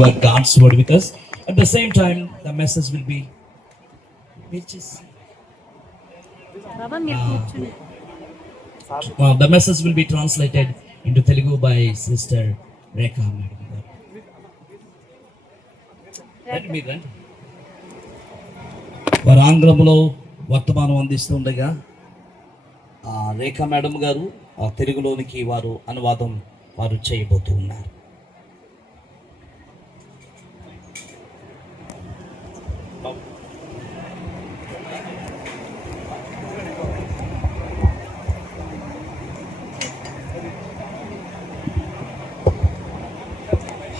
Word God's word with us. At the same time, the message will be, the message will be translated into Telugu by Sister Rekha Madam. వారు ఆంగ్లంలో వర్తమానం అందిస్తుండగా రేఖా madam గారు తెలుగులోనికి వారు అనువాదం వారు చేయబోతూ ఉన్నారు.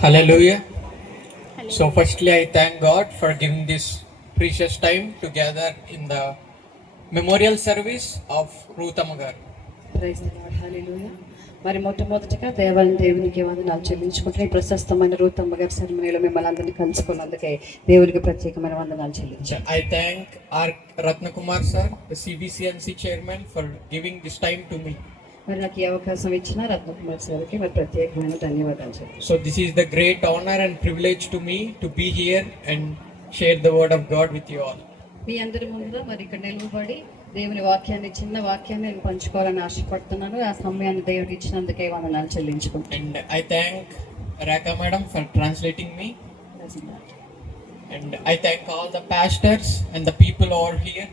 Hallelujah. So firstly I thank God for giving this precious time to gather in the memorial service of Ruth Ammagar. Praise the Lord. Hallelujah. మరి మొట్టమొదటిగా దేవునికి వందనాలు చెల్లించుకుంటున్నాను. ఈ ప్రశస్తమైన రూత్ అమ్మగారి సెరమనీలో మిమ్మల్ని అందరినీ కలుసుకున్నందుకే దేవునికి ప్రత్యేకమైన వందనాలు చెల్లించాను. I thank R. Ratnakumar sir, the CVCNC chairman, for giving this time to me. మరి నాకు ఈ అవకాశం ఇచ్చిన రత్నకుమార్ సార్కి మరి ప్రత్యేకమైన ధన్యవాదాలు చెల్లించాను. So this is the great honor and privilege to me to be here and share the word of God with you all. మీ అందరి ముందు మరి ఇక్కడ నిలబడి దేవుని వాక్యాన్ని చిన్న వాక్యాన్ని నేను పంచుకోవాలని ఆశపడుతున్నాను. ఆ సమయాన్ని దేవుడు ఇచ్చినందుకే వందనాలు చెల్లించుకుంటాను. And I thank Rekha madam for translating me. And I thank all the pastors and the people over here.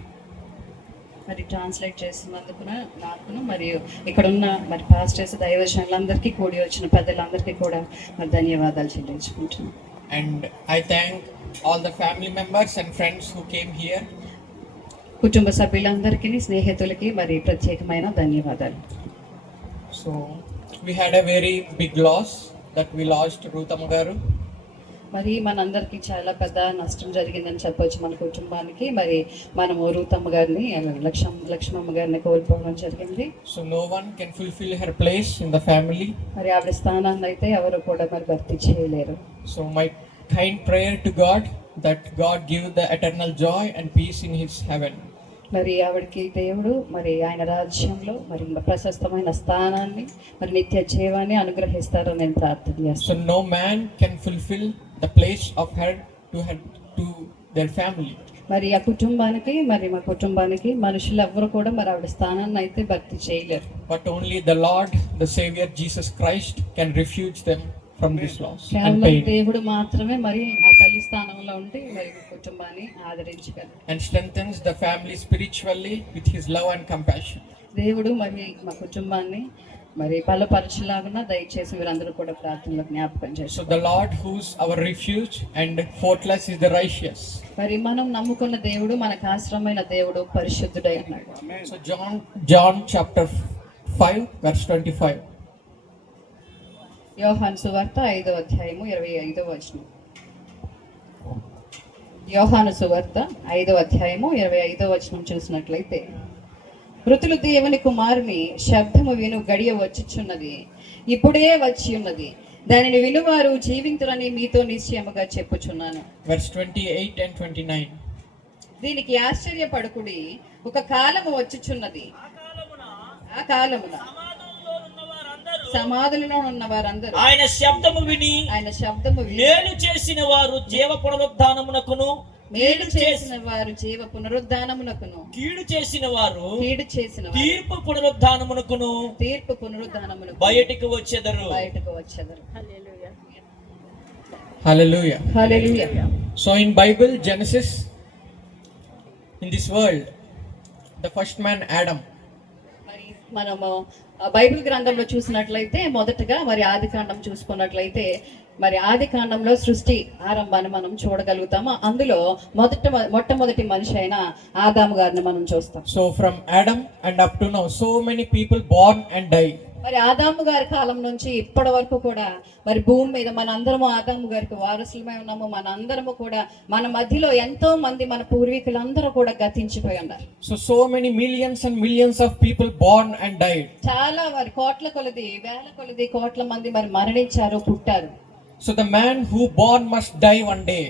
మరి ట్రాన్స్లేట్ చేసినందుకు నాకును మరియు ఇక్కడ ఉన్న మరి పాస్టర్స్ దైవజనులందరికీ కూడి వచ్చిన పెద్దలందరికీ కూడా మరి ధన్యవాదాలు చెల్లించుకుంటున్నాను. And I thank all the family members and friends who came here. కుటుంబ సభ్యులందరికీ స్నేహితులకి మరి ప్రత్యేకమైన ధన్యవాదాలు. So we had a very big loss that we lost Ruth Ammagaru. మరి మనందరికీ చాలా పెద్ద నష్టం జరిగిందని చెప్పవచ్చు మన కుటుంబానికి. మరి మనము రూత్ అమ్మగారిని లక్ష్మమ్మ గారిని కోల్పోవడం జరిగింది. So no one can fulfill her place in the family. మరి ఆవిడ స్థానాన్ని అయితే ఎవరు కూడా మరి భర్తీ చేయలేరు. So my kind prayer to God that God give the eternal joy and peace in his heaven. మరి ఆవిడకి దేవుడు మరి ఆయన రాజ్యంలో మరి ప్రశస్తమైన స్థానాన్ని మరి నిత్య జీవాన్ని అనుగ్రహిస్తారని నేను ప్రార్థన చేస్తాను. So no man can fulfill the place of her to their family. మరి ఆ కుటుంబానికి మరి మా కుటుంబానికి మనుషులు ఎవ్వరు కూడా మరి ఆవిడ స్థానాన్ని అయితే భర్తీ చేయలేరు. But only the Lord, the Savior Jesus Christ can refuge them from this loss. దేవుడు మాత్రమే మరి ఆ తల్లి స్థానంలో ఉండి మరి కుటుంబాన్ని ఆదరించగలరు. And strengthens the family spiritually with his love and compassion. దేవుడు మరి మా కుటుంబాన్ని మరి బలపరచలాగున దయచేసి మీరందరూ కూడా ప్రార్థనలో జ్ఞాపకం చేస్తారు. So the Lord who's our refuge and fortress is the righteous. మరి మనం నమ్ముకున్న దేవుడు మనకు ఆశ్రమైన దేవుడు పరిశుద్ధుడై ఉన్నాడు. So John chapter 5 verse 25. యోహాను సువార్త 5వ అధ్యాయము 25వ వచనం. యోహాను సువార్త 5వ అధ్యాయము 25వ వచనం చూసినట్లయితే, మృతులు దేవుని కుమారుని శబ్దము విను గడియ వచ్చుచున్నది, ఇప్పుడే వచ్చి ఉన్నది, దానిని వినువారు జీవింతురని మీతో నిశ్చయముగా చెప్పుచున్నాను. Verse 28 and 29. దీనికి ఆశ్చర్యపడకుడి, ఒక కాలము వచ్చుచున్నది, ఆ కాలమున సమాధులలో ఉన్న వారందరూ ఆయన శబ్దము విని మేలు చేసిన వారు జీవ పునరుద్ధానమునకును జీవ పునరుద్ధానమునకును కీడు చేసిన వారు తీర్పు పునరుద్ధానమునకును బయటికి వచ్చెదరు. Hallelujah. Hallelujah. So in Bible Genesis, in this world, the first man Adam. మరి మనము బైబిల్ గ్రంథంలో చూసినట్లయితే మొదటగా మరి ఆది కాండం చూసుకున్నట్లయితే మరి ఆది కాండంలో సృష్టి ఆరంభాన్ని మనం చూడగలుగుతాము. అందులో మొట్టమొదటి మనిషి అయిన ఆదాము గారిని మనం చూస్తాం. So from Adam and up to now, so many people born and die. మరి ఆదాము గారి కాలం నుంచి ఇప్పటి వరకు కూడా మరి భూమి మీద మనందరము ఆదాము గారికి వారసులమై ఉన్నాము. మనందరము కూడా మన మధ్యలో ఎంతో మంది మన పూర్వీకులందరూ కూడా గతించిపోయి ఉన్నారు. So many millions and millions of people born and died. చాలా మరి కోట్ల కొలది వేల కొలది కోట్ల మంది మరి మరణించారు, పుట్టారు. So the man who born must die one day.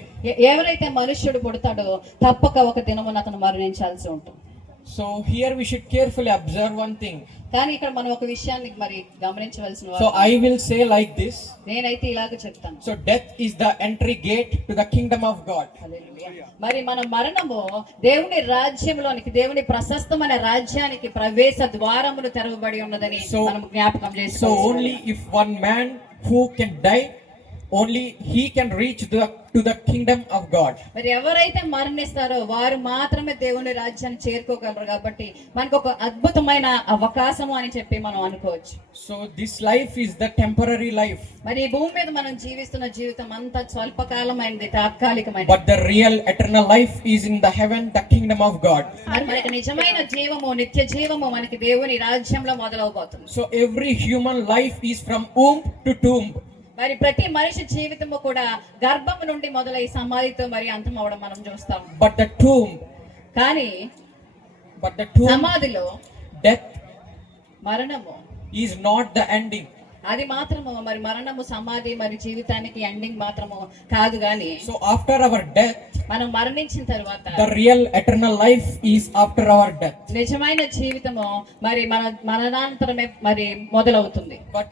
ఎవరైతే మనుష్యుడు పుడతాడో తప్పక ఒక దినమున అతను మరణించాల్సి ఉంటుంది. So here we should carefully observe one thing. కానీ ఇక్కడ మనం ఒక విషయాన్ని మరి గమనించవలసిన So వారు. I will say like this. నేనైతే ఇలాగ చెప్తాను. So death is the entry gate to the kingdom of God. హల్లెలూయా. మరి మన మరణము దేవుని రాజ్యంలోనికి, దేవుని ప్రశస్తమైన రాజ్యానికి ప్రవేశ ద్వారములు తెరవబడి ఉన్నదని So- మనం జ్ఞాపకం So చేసుకోవాలి. only if one man who can die, only he can reach to the kingdom of God. మరి ఎవరైతే మరణిస్తారో వారు మాత్రమే దేవుని రాజ్యాన్ని చేరుకోగలరు. కాబట్టి మనకు ఒక అద్భుతమైన అవకాశము అని చెప్పి మనం అనుకోవచ్చు. So this life is the temporary life, మరి ఈ భూమి మీద మనం జీవిస్తున్న జీవితం అంతా స్వల్పకాలమైనది, తాత్కాలికమైనది. but the real eternal life is in the heaven, the kingdom of God. మరి మనకి నిజమైన జీవము, నిత్య జీవము మనకి దేవుని రాజ్యంలో మొదలవబోతుంది. So every human life is from womb to tomb. మరి ప్రతి మనిషి జీవితము కూడా గర్భము నుండి మొదలై సమాధితో మరి అంతం అవడం మనం చూస్తాం. But the tomb, కానీ సమాధిలో death మరణము is not the ending. అది మాత్రము మరి మరణము, సమాధి మరి జీవితానికి ఎండింగ్ మాత్రము కాదు. గాని So after our death, మనం మరణించిన తర్వాత the real eternal life is after our death. నిజమైన జీవితము మరి మన మరణాంతరమే మరి మొదలవుతుంది. But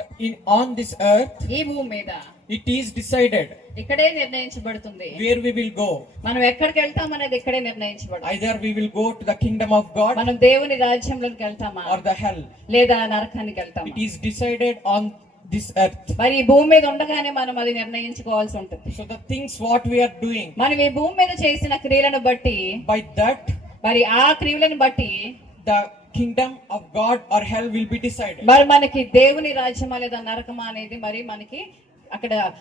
on this earth, ఈ భూమి మీద it is decided ఇక్కడే నిర్ణయించబడుతుంది. where we will go. మనం ఎక్కడికి వెళ్తాం అనేది ఇక్కడే నిర్ణయించబడుతుంది. Either we will go to the kingdom of God మనం దేవుని రాజ్యంలోకి వెళ్తామా or the hell. లేదా నరకానికి వెళ్తామా? It is decided on this earth. మరి ఈ భూమి మీద ఉండగానే మనం అది నిర్ణయించుకోవాల్సి ఉంటుంది. So the things what we are doing, మనం ఈ భూమి మీద చేసిన క్రియలను బట్టి, by that మరి ఆ క్రియలను బట్టి the kingdom of God or hell will be decided. మరి మనకి దేవుని రాజ్యమా లేదా నరకమా అనేది మరి మనకి అక్కడ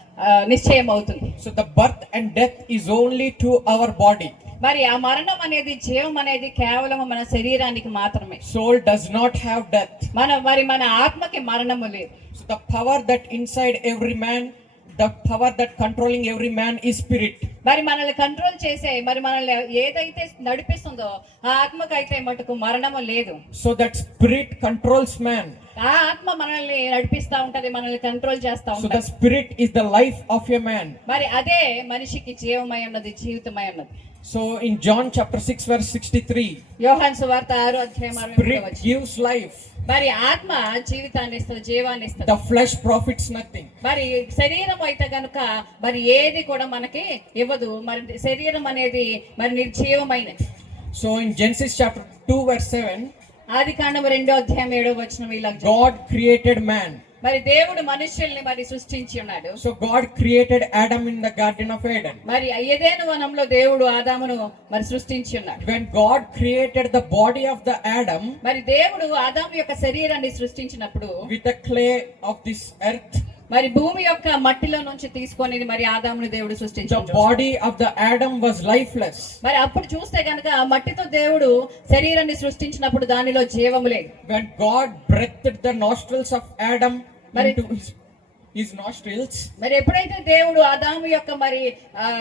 నిశ్చయం అవుతుంది. So the birth and death is only to our body. మరి ఆ మరణం అనేది, జీవం అనేది కేవలం మన శరీరానికి మాత్రమే. Soul does not have death. మన ఆత్మకి మరణము లేదు. So the power that inside every man, the power that controlling every man is spirit. మరి మనల్ని కంట్రోల్ చేసే, మరి మనల్ని ఏదైతే నడిపిస్తుందో ఆ ఆత్మకైతే మటుకు మరణము లేదు. So that spirit controls man. ఆ ఆత్మ మనల్ని నడిపిస్తా ఉంటది, మనల్ని కంట్రోల్ చేస్తా So the ఉంటది. spirit is the life of a man. మరి అదే మనిషికి జీవమై ఉన్నది, జీవితమై ఉన్నది. So in John chapter 6 verse 63, యోహాను సువార్త 6:63 spirit gives life. మరి ఆత్మ జీవితాన్ని ఇస్తుంది, జీవాన్ని ఇస్తుంది. The flesh profits nothing. మరి శరీరం అయితే కనుక మరి ఏది కూడా మనకి ఇవ్వదు. మరి శరీరం అనేది మరి నిర్జీవమైనది. So in Genesis chapter 2 verse 7, ఆదికాండము 2:7 ఇలా God created man. మరి దేవుడు మనుషుల్ని మరి సృష్టించి ఉన్నాడు. So God created Adam in the garden of Eden. మరి ఏదెను వనంలో దేవుడు ఆదామును మరి సృష్టించి ఉన్నాడు. When God created the body of the Adam మరి దేవుడు ఆదాము యొక్క శరీరాన్ని సృష్టించినప్పుడు with the clay of this earth, మరి భూమి యొక్క మట్టిలో నుంచి తీసుకొని మరి ఆదాముని దేవుడు the సృష్టించాడు. body of the Adam was lifeless. మరి అప్పుడు చూస్తే కనుక ఆ మట్టితో దేవుడు శరీరాన్ని సృష్టించినప్పుడు దానిలో జీవము లేదు. When God breathed the nostrils of Adam into his nostrils, మరి ఎప్పుడైతే దేవుడు ఆదాము యొక్క మరి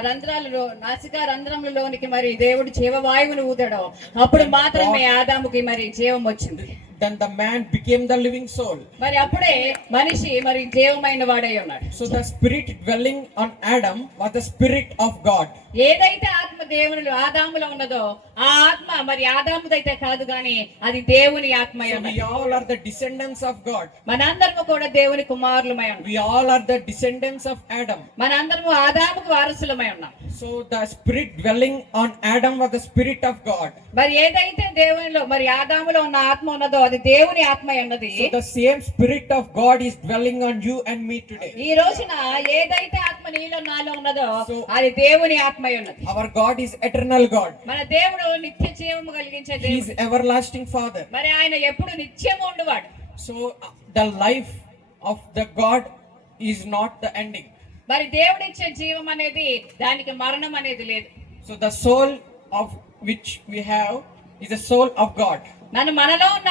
రంధ్రాలలో, నాసికా రంధ్రములలోనికి మరి దేవుడు జీవవాయువును ఊదాడో అప్పుడు మాత్రమే ఆదాముకి మరి జీవం వచ్చింది. then the man became the living soul. మరి అప్పుడే మనిషి మరి జీవమైన వాడై ఉన్నాడు. So the spirit dwelling on Adam was the spirit of God. ఏదైతే ఆత్మ దేవునిలో ఆదాములో ఉన్నదో ఆ ఆత్మ మరి ఆదాముదైతే కాదు గాని అది దేవుని ఆత్మై So ఉన్నది. we all are the descendants of God. మనందరము కూడా దేవుని కుమారులమై ఉన్నాం. We all are the descendants of Adam. మనందరము ఆదాముకు వారసులమై ఉన్నాం. So the spirit dwelling on Adam was the spirit of God. మరి ఏదైతే దేవునిలో మరి ఆదాములో ఉన్న ఆత్మ ఉన్నదో అది దేవుని ఆత్మ ఉన్నది. So the same spirit of God is dwelling on you and me today. ఈ రోజున ఏదైతే ఆత్మ నీలో నాలో ఉన్నదో So- అది దేవుని ఆత్మ ఉన్నది. Our God is eternal God. మన దేవుడు నిత్య జీవము కలిగించే He is దేవుడు. everlasting Father. మరి ఆయన ఎప్పుడు నిత్యము ఉండేవాడు. So the life of the God is not the ending. మరి దేవుడు ఇచ్చే జీవం అనేది దానికి మరణం అనేది లేదు. So the soul of which we have is the soul of God.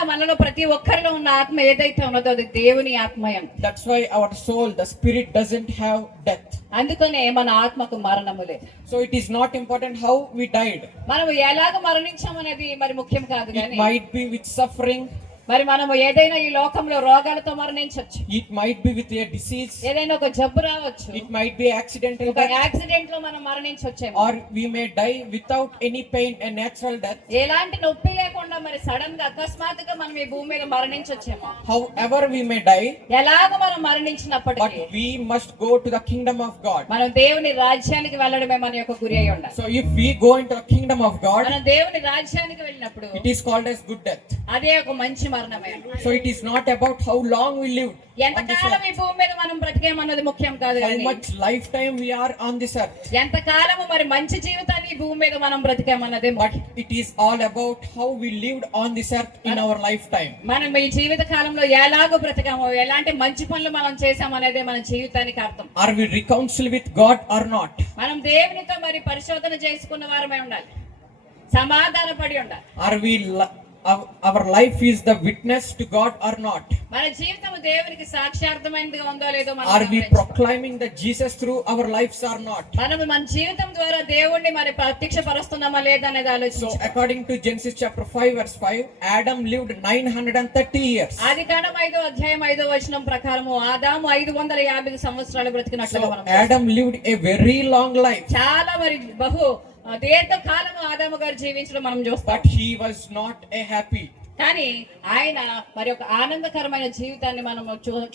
మనలో ప్రతి ఒక్కరిలో ఉన్న ఆత్మ ఏదైతే ఉన్నదో అది దేవుని ఆత్మయం. That's why our soul, the spirit, doesn't have death. అందుకనే మన ఆత్మకు మరణము లేదు. So it is not important how we died. మనం ఎలాగ మరణించామనేది మరి ముఖ్యం కాదు It కానీ might be with suffering, మరి మనము ఏదైనా ఈ లోకంలో రోగాలతో మరణించవచ్చు, It might be with a disease. ఏదైనా ఒక జబ్బు రావచ్చు, It might be accidental ఒక death. యాక్సిడెంట్ లో మనం మరణించవచ్చేమో, Or we may die without any pain, a natural death. ఎలాంటి నొప్పి లేకుండా మరి సడన్ గా అకస్మాత్తుగా మనం ఈ భూమి మీద మరణించవచ్చేమో. However we may die, ఎలాగ మనం but మరణించినప్పటికీ we must go to the kingdom of God. మనం దేవుని రాజ్యానికి వెళ్ళడమే మన యొక్క గురి అయి ఉండాలి. So if we go into the kingdom of God, మనం దేవుని రాజ్యానికి వెళ్ళినప్పుడు it is called as good death. అదే ఒక మంచి మరణమే. So it is not about how long we live, ఎంతకాలం ఈ భూమి మీద మనం బ్రతికేమన్నది ముఖ్యం కాదు, how కానీ much lifetime we are on this earth. ఎంతకాలము మరి మంచి జీవితాన్ని ఈ భూమి మీద మనం బ్రతికేమన్నదే But ముఖ్యం. it is all about how we lived on this earth in our lifetime. మనం ఈ జీవిత కాలంలో ఎలాగో బ్రతికామో, ఎలాంటి మంచి పనులు మనం చేసామనేదే మన జీవితానికి అర్థం. Are we reconciled with God or not? మనం దేవునితో మరి పరిశోధన చేసుకున్న వారమై ఉండాలి, సమాధాన పడి ఉండాలి. Are we our life is the witness to God or not? మన జీవితం దేవునికి సాక్ష్యార్థమైనదిగా ఉందో లేదో మనం Are we గమనించాలి. proclaiming the Jesus through our lives or not? మనం మన జీవితం ద్వారా దేవుణ్ణి మరి ప్రత్యక్షపరుస్తున్నామా లేదా అనేది So ఆలోచించాలి. according to Genesis chapter 5 verse 5, Adam lived 930 years. ఆదికాండం 5వ అధ్యాయం 5వ వచనం ప్రకారము ఆదాము 550 సంవత్సరాలు బ్రతికినట్లుగా So మనం Adam lived a very long life, చాలా మరి బహు దీర్ఘకాలము ఆదాము గారు జీవించడం మనం చూస్తాం. but he was not a happy. కానీ ఆయన మరి ఒక ఆనందకరమైన జీవితాన్ని మనం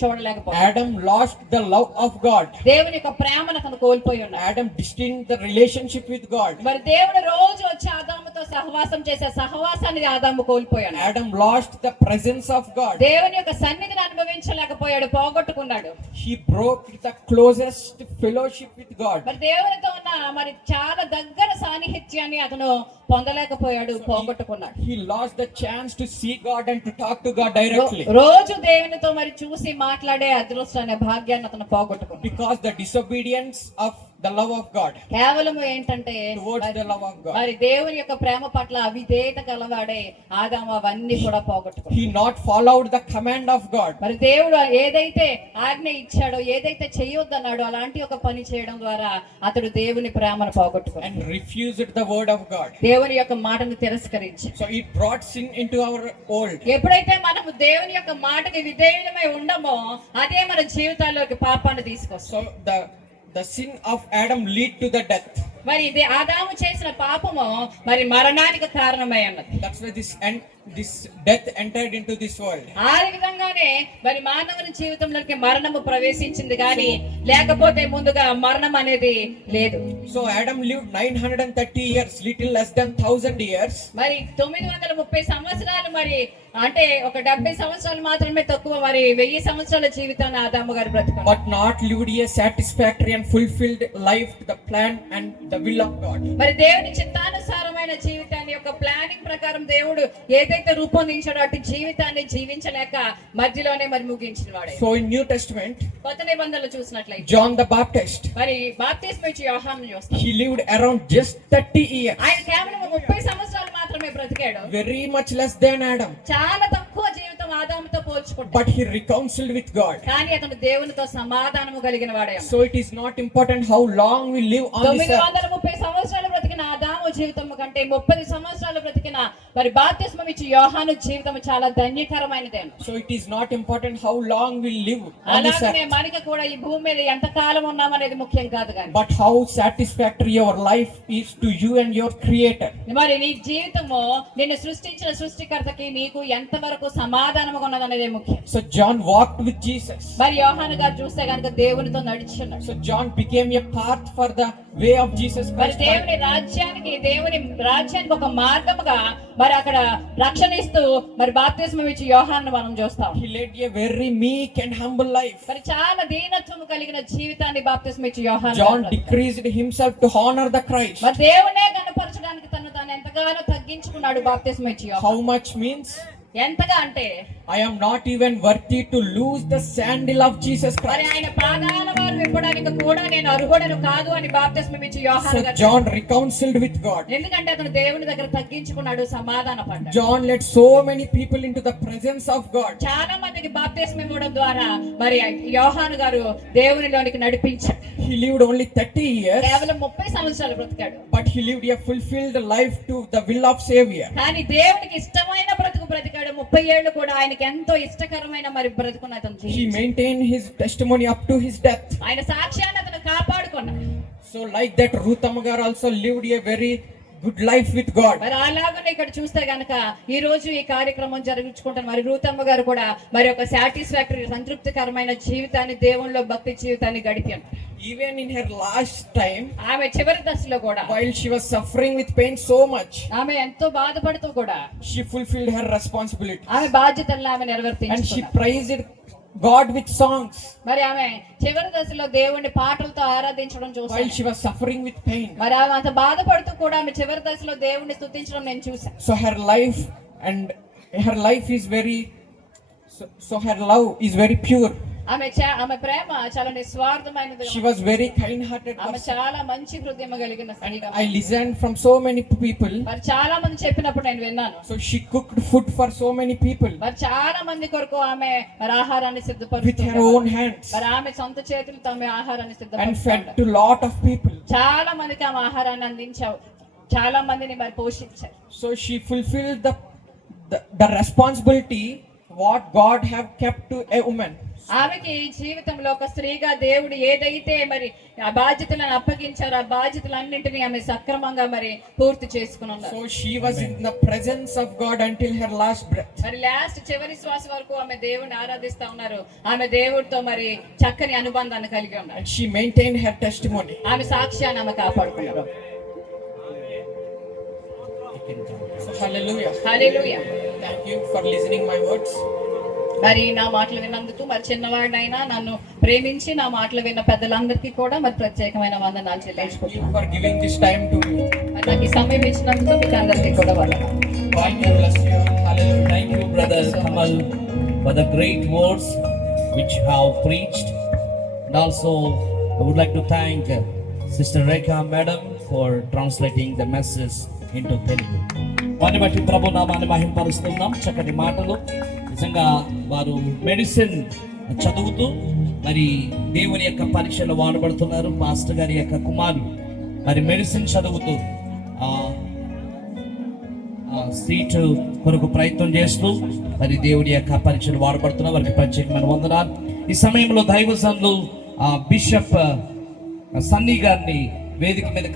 చూడలేకపోయాం. Adam lost the love of God. దేవుని యొక్క ప్రేమను అతను కోల్పోయి ఉన్నాడు. Adam distanced the relationship with God. మరి దేవుడు రోజు వచ్చి ఆదాముతో సహవాసం చేసే సహవాసాన్ని ఆదాము కోల్పోయాడు. Adam lost the presence of God. దేవుని యొక్క సన్నిధిని అనుభవించలేకపోయాడు, పోగొట్టుకున్నాడు. He broke the closest fellowship with God. మరి దేవునితో ఉన్న మరి చాలా దగ్గర సాన్నిహిత్యాన్ని అతను పొందలేకపోయాడు, పోగొట్టుకున్నాడు. He lost the chance to see God and to talk to God directly. రోజు దేవునితో మరి చూసి మాట్లాడే అదృష్టాన్ని భాగ్యాన్ని అతను పోగొట్టుకున్నాడు. Because the disobedience of the love of God. కేవలం ఏంటంటే Towards the love of God. మరి దేవుని యొక్క ప్రేమ పట్ల అవిధేయత కలవాడే ఆదాము అవన్నీ కూడా పోగొట్టుకున్నాడు. He not followed the command of God. మరి దేవుడు ఏదైతే ఆజ్ఞ ఇచ్చాడో, ఏదైతే చేయొద్దన్నాడో అలాంటి ఒక పని చేయడం ద్వారా అతడు దేవుని ప్రేమను పోగొట్టుకున్నాడు, And refused the word of God. దేవుని యొక్క మాటను తిరస్కరించాడు. So it brought sin into our world. ఎప్పుడైతే మనము దేవుని యొక్క మాటకి విధేయులమై ఉండమో అదే మన జీవితాల్లోకి పాపాన్ని తీసుకొస్తాం. So the sin of Adam lead to the death. మరి ఇది ఆదాము చేసిన పాపము మరి మరణానికి కారణమై ఉన్నది. That's why this death entered into this world. ఆ విధంగానే మరి మానవుని జీవితంలోకి మరణము ప్రవేశించింది, కానీ లేకపోతే ముందుగా మరణం అనేది లేదు. So Adam lived 930 years, little less than 1000 years. మరి 930 సంవత్సరాలు, మరి అంటే ఒక 70 సంవత్సరాలు మాత్రమే తక్కువ, మరి 1000 సంవత్సరాల జీవితాన్ని ఆదాము గారు బ్రతుకున్నారు. But not lived a satisfactory and fulfilled life to the plan and the will of God. మరి దేవుని చిత్తానుసారమైన జీవితాన్ని యొక్క ప్లానింగ్ ప్రకారం దేవుడు ఏదైతే రూపొందించాడో అటు జీవితాన్ని జీవించలేక మధ్యలోనే మరి ముగించిన వాడే. So in New Testament, కొత్త నిబంధనలు చూసినట్లయితే John the Baptist, మరి బాప్తిస్మం ఇచ్చే యోహాను చూస్తాం. he lived around just 30 years. ఆయన కేవలం 30 సంవత్సరాలు మాత్రమే బ్రతికాడు. Very much less than Adam. చాలా తక్కువ జీవితం ఆదాముతో పోల్చుకుంటాడు. But he reconciled with God. కానీ అతను దేవునితో సమాధానము కలిగిన వాడే. So it is not important how long we live on this earth. 930 సంవత్సరాలు బ్రతికిన ఆదాము జీవితం కంటే 30 సంవత్సరాలు బ్రతికిన మరి బాప్తిస్మం ఇచ్చే యోహాను జీవితం చాలా ధన్యకరమైనదే. So it is not important how long we live on this అలాగనే earth, మనకి కూడా ఈ భూమి మీద ఎంత కాలం ఉన్నామనేది ముఖ్యం కాదు, కానీ but how satisfactory your life is to you and your Creator. మరి నీ జీవితము నిన్ను సృష్టించిన సృష్టికర్తకి నీకు ఎంత వరకు సమాధానముగా ఉన్నదనేదే ముఖ్యం. So John walked with Jesus. మరి యోహాను గారు చూస్తే కనుక దేవునితో నడిచున్నాడు. So John became a path for the way of Jesus మరి Christ. దేవుని రాజ్యానికి ఒక మార్గముగా మరి అక్కడ రక్షణ ఇస్తూ మరి బాప్తిస్మం ఇచ్చి యోహాను మనం చూస్తాం. He led a very meek and humble life. మరి చాలా దీనత్వము కలిగిన జీవితాన్ని బాప్తిస్మం ఇచ్చి యోహాను John బ్రతికాడు. decreased himself to honor the Christ. మరి దేవునే కనపరచడానికి తాను ఎంతగానో తగ్గించుకున్నాడు బాప్తిస్మం ఇచ్చి యోహాను. How much means? ఎంతగా అంటే I am not even worthy to lose the sandal of Jesus మరి Christ. ఆయన పాదాల వారు విప్పడానికి కూడా నేను అర్హుడను కాదు అని బాప్తిస్మం ఇచ్చి యోహాను So గారు. John reconciled with God. ఎందుకంటే అతను దేవుని దగ్గర తగ్గించుకున్నాడు, సమాధాన పడ్డాడు. John led so many people into the presence of God. చాలా మందికి బాప్తిస్మం ఇవ్వడం ద్వారా మరి యోహాను గారు దేవునిలోనికి నడిపించాడు. He lived only 30 years, కేవలం 30 సంవత్సరాలు బ్రతికాడు. but he lived a fulfilled life to the will of Savior. కానీ దేవునికి ఇష్టమైన బ్రతుకు బ్రతికాడు, 30 ఏళ్ళు కూడా ఆయనకి ఎంతో ఇష్టకరమైన మరి బ్రతుకున్న అతను He జీవించాడు. maintained his testimony up to his death. ఆయన సాక్ష్యాన్ని అతను కాపాడుకున్నాడు. So like that, Ruth Ammagar also lived a very good life with God. మరి అలాగనే ఇక్కడ చూస్తే గనక ఈ రోజు ఈ కార్యక్రమం జరిగించుకుంటాను. మరి రూతమ్మ గారు కూడా మరి ఒక సాటిస్ఫాక్టరీ సంతృప్తికరమైన జీవితాన్ని, దేవునిలో భక్తి జీవితాన్ని గడిపారు. Even in her last time, ఆమె చివరి దశలో కూడా while she was suffering with pain so much, ఆమె ఎంతో బాధపడుతూ కూడా she fulfilled her responsibility. ఆమె బాధ్యతలను ఆమె And she నిర్వర్తించుకున్నారు. praised God with songs మరి ఆమె చివరి దశలో దేవుణ్ణి పాటలతో ఆరాధించడం while చూసాను. she was suffering with pain. మరి ఆమె అంత బాధపడుతూ కూడా ఆమె చివరి దశలో దేవుణ్ణి స్తుతించడం నేను చూసాను. So her life is very, so her love is very pure. ఆమె ప్రేమ చాలా నిస్వార్థమైనది. She was very kind-hearted ఆమె person. చాలా మంచి హృదయం కలిగిన స్త్రీగా. I listened from so many people. మరి చాలా మంది చెప్పినప్పుడు నేను విన్నాను. So she cooked food for so many people మరి చాలా మంది కొరకు ఆమె మరి ఆహారాన్ని with her సిద్ధపరుస్తూ own hands మరి ఆమె సొంత చేతులతో ఆమె ఆహారాన్ని and సిద్ధపరుస్తూ fed to lot of people. చాలా మందికి ఆమె ఆహారాన్ని అందించావు, చాలా మందిని మరి పోషించారు. So she fulfilled the responsibility what God have kept to a woman. ఆమెకి జీవితంలో ఒక స్త్రీగా దేవుడు ఏదైతే మరి ఆ బాధ్యతలను అప్పగించారో ఆ బాధ్యతలన్నింటినీ ఆమె సక్రమంగా మరి పూర్తి చేసుకుని ఉన్నారు. So she was in the presence of God until her last breath. మరి లాస్ట్ చివరి శ్వాస వరకు ఆమె దేవుడిని ఆరాధిస్తా ఉన్నారు. ఆమె దేవుడితో మరి చక్కని అనుబంధాన్ని కలిగి ఉన్నారు. And she maintained her testimony. ఆమె సాక్ష్యాన్ని ఆమె కాపాడుకున్నారు. So hallelujah. Hallelujah. Thank you for listening my words. మరి నా మాటలు విన్నందుకు మరి చిన్నవాడినైనా నన్ను ప్రేమించి నా మాటలు విన్న పెద్దలందరికీ కూడా మరి ప్రత్యేకమైన వందనాలు Thank you చెల్లించుకుంటున్నాను. for giving this time to me. మరి నాకు ఈ సమయం ఇచ్చినందుకు మీకు అందరికీ కూడా వందనాలు. God bless you. Hallelujah. Thank you, Brother Thank you so Kamal, for the great words which you have preached. And also, I would like to thank Sister Rekha Madam for translating the message into Telugu. వారిని బట్టి ప్రభు నామాన్ని మహింపరుస్తున్నాం. చక్కటి మాటలు. నిజంగా వారు medicine చదువుతూ మరి దేవుని యొక్క పరీక్షలో వాడబడుతున్నారు. పాస్టర్ గారి యొక్క కుమారులు మరి మెడిసిన్ చదువుతూ సీటు కొరకు ప్రయత్నం చేస్తూ మరి దేవుని యొక్క పరీక్షలు వాడబడుతున్నారు. వారికి ప్రత్యేకమైన వందనాలు. ఈ సమయంలో దైవజనులు బిషప్ సన్నీ గారిని వేదిక మీద